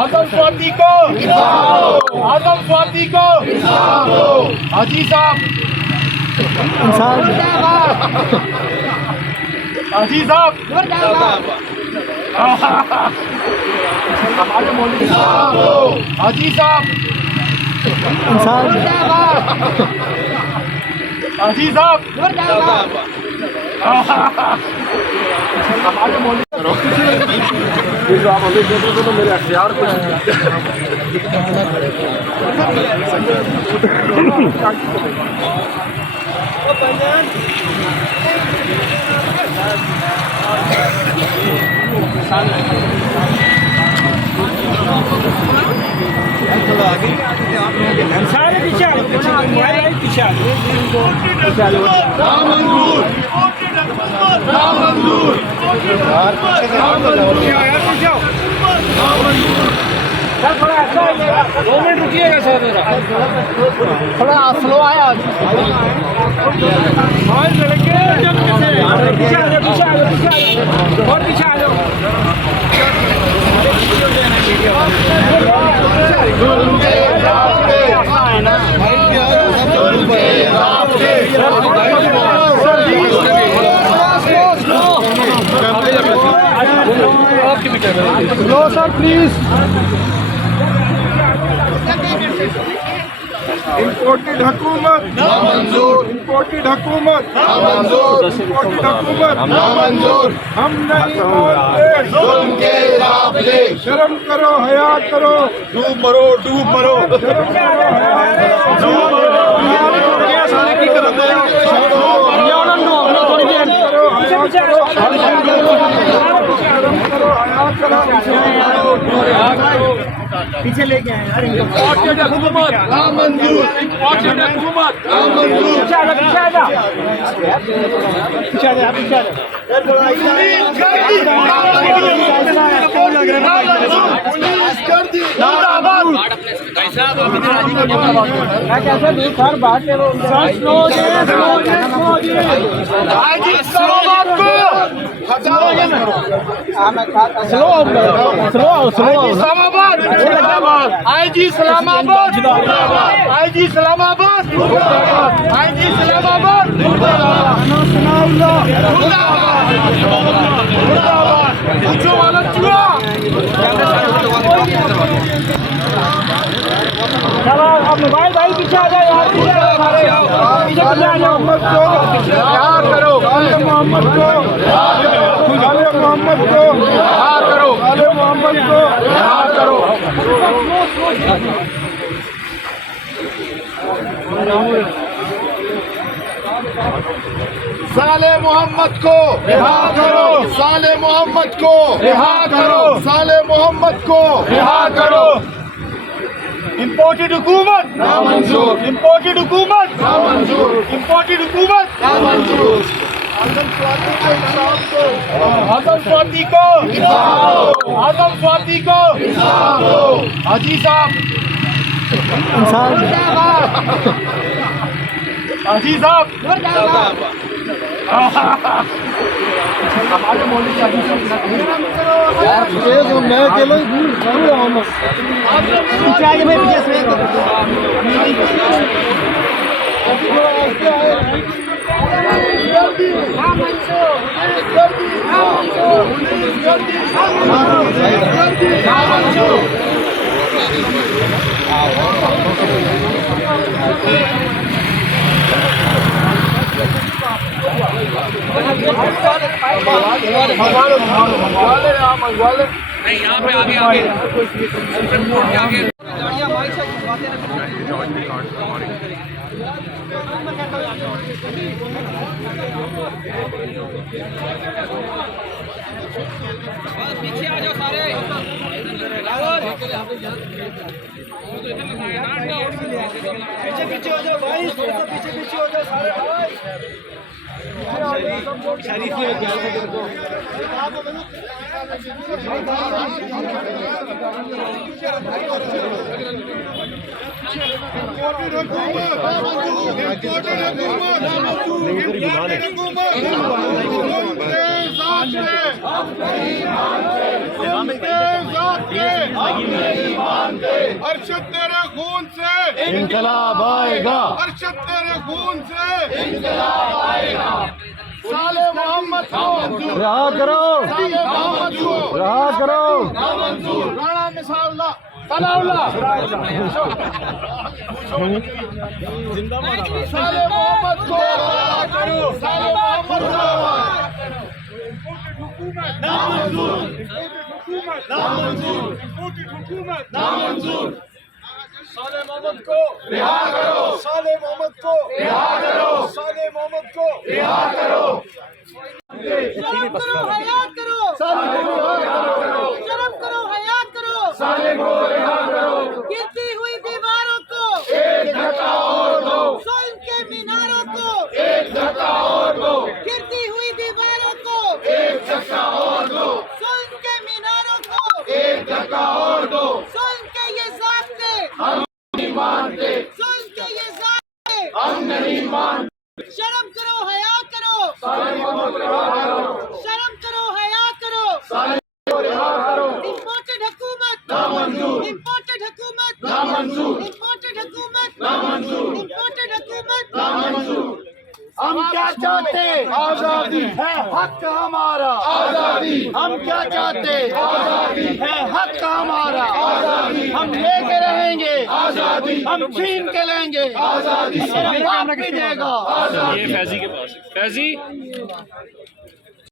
आतंकवादी को आतंकवादी को हाजी साहब हाजी साहब हमारे मौलवी हाजी साहब हाजी साहब हमारे मौलवी आप हमें देते तो मेरे अख्तियार को सारे पीछे आ पीछे रुकिएगा सर थोड़ा स्लो आया और पीछे आ जाओ लो सर प्लीज इम्पोर्टेड हुकूमत नामंजूर इम्पोर्टेड हुकूमत नामंजूर इम्पोर्टेड हुकूमत नामंजूर हम नहीं मानते जुल्म के काफिले शर्म करो हया करो डूब मरो शर्म करो हया पीछे लेके आए यार इम्पोर्टेड हुकूमत नामंजूर इम्पोर्टेड हुकूमत नामंजूर पीछे आ जा कैसे सर बात करो IG Islamabad IG Islamabad IG Islamabad पूछो वाला चुआ अब मोबाइल भाई पीछे आ जाए यार पीछे आ जाओ याद करो मोहम्मद को याद करो मोहम्मद को याद करो साले मोहम्मद को रिहा करो साले मोहम्मद को रिहा करो साले मोहम्मद को रिहा करो इम्पोर्टेड हुकूमत नामंजूर इम्पोर्टेड हुकूमत नामंजूर इम्पोर्टेड हुकूमत नामंजूर आतंकवादी को आतंकवादी को हाजी साहब हाजी साहब हमारे मौलवी हाजी साहब मैं अकेला ही पीछे आ जाए भाई पीछे से नहीं यहाँ पे आगे आगे सुप्रीम कोर्ट के आगे पीछे आ जाओ सारे पीछे पीछे हो जाओ भाई थोड़ा सा पीछे पीछे हो जाओ सारे भाई शरीफ ने क्या हुकूमत अरशद तेरे खून से इनकलाब आएगा, अरशद तेरे खून से इनकलाब आएगा। साले मोहम्मद को रहा करो, साले मोहम्मद को रहा करो। राणा मिसाउल्लाह सलाउल्लाह साले मोहम्मद को साले मोहम्मद को साले मोहम्मद को रिहा करो, साले मोहम्मद को रिहा करो, साले मोहम्मद को रिहा करो। शर्म करो, हयात करो, साले को रिहा करो, शर्म करो, हयात करो, साले को रिहा करो। गिरती हुई दीवारों को एक धक्का और दो, सुल्ह के मीनारों को एक धक्का और दो, गिरती हुई दीवारों को एक धक्का और दो, सुल्ह के मीनारों को एक धक्का और दो। सुल्ह के ये ज़ाब्ते, हम नहीं मानते, सुल्ह के ये ज़ाब्ते, हम नहीं मानते। शर्म करो, हया करो, साले को रिहा करो, शर्म करो, हया करो। साले को रिहा करो। इम्पोर्टेड हुकूमत नामंजूर, इम्पोर्टेड हुकूमत नामंजूर, इम्पोर्टेड हुकूमत नामंजूर, इम्पोर्टेड हुकूमत नामंजूर। हम क्या चाहते? आजादी है हक हमारा, आजादी हम क्या चाहते? आजादी है हक हमारा, आजादी हम लेके रहेंगे, आजादी हम छीन के लेंगे, आजादी बाप भी देगा। आजादी फैजी के पास फैजी